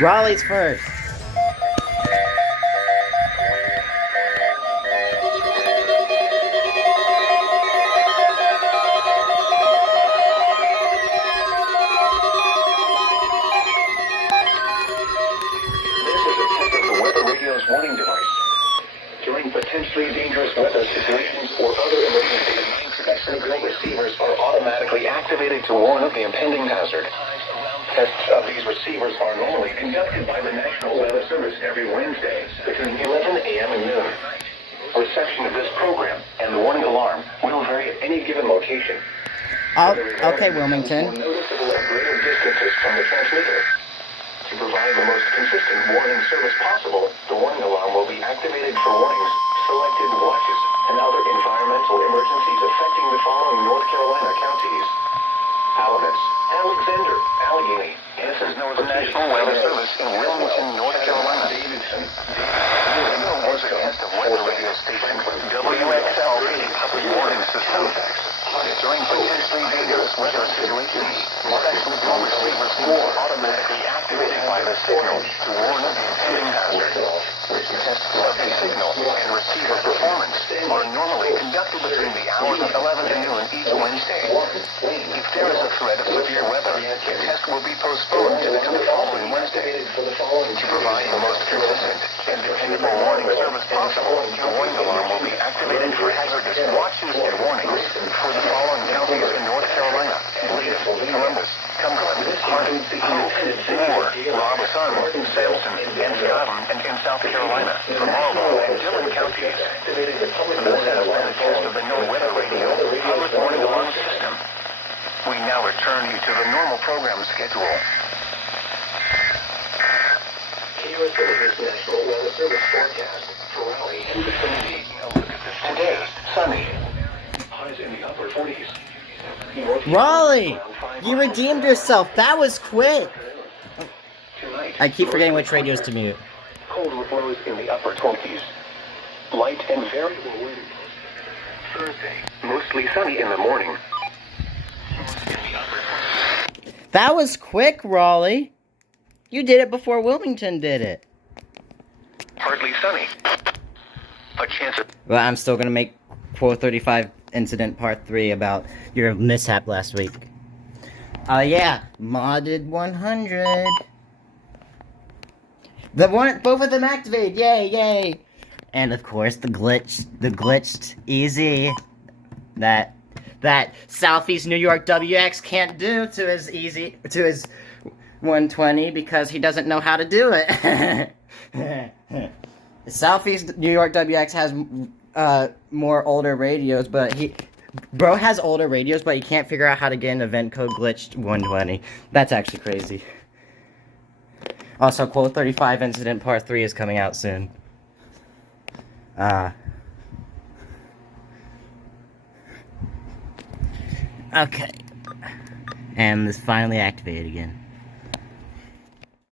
Raleigh's first. Warning device. During potentially dangerous weather situations or other emergencies, signal receivers are automatically activated to warn of the impending hazard. Tests of these receivers are normally conducted by the National Weather Service every Wednesday between 11 a.m. and noon. Reception of this program and the warning alarm will vary at any given location. Okay, Wilmington. Noticeable at greater distances from the transmitter. To provide the most consistent warning service possible, the warning alarm will be activated for warnings, selected watches, and other environmental emergencies affecting the following North Carolina counties: Alamance, Alexander, Allegheny. This is known as the National Weather Service in Wilmington, North Carolina. Davidson. Davidson was a test of weather radio station WXL50 public warning system. During potentially dangerous weather situations, special receivers are automatically activated by the signal to warn of the impending hazard. Tests of the signal and receiver performance are normally conducted between the hours of 11 and noon each Wednesday. If there is a threat of severe weather, the test will be postponed to the following Wednesday. To provide the most consistent and dependable warning service possible, the warning alarm will be activated for hazardous watches and warnings for the following counties in North Carolina: Columbus, Cumberland, Hart, Hope, Moore, Robeson, Sampson, and Scotland, and in South Carolina, for Marlborough and Dillon counties. This has been a test of the No Weather Radio public warning alarm system. We now return you to the normal program schedule. Here is the latest National Weather Service forecast for Raleigh and vicinity. Today, sunny. Highs in the upper 40s. Raleigh! You redeemed yourself. That was quick. I keep forgetting which radios to mute. Cold with lows in the upper 20s. Light and variable wind. Thursday, mostly sunny in the morning. That was quick, Raleigh. You did it before Wilmington did it. Partly sunny. A chance of... Well, I'm still gonna make 435 incident part 3 about your mishap last week. Yeah, modded 100. Both of them activated. Yay, yay. And of course the glitched easy that Southeast New York WX can't do to his 120 because he doesn't know how to do it. Southeast New York WX has more older radios, but Bro has older radios, but he can't figure out how to get an event code glitched 120. That's actually crazy. Also, Quote 35 Incident Part 3 is coming out soon. Okay. And this finally activated again.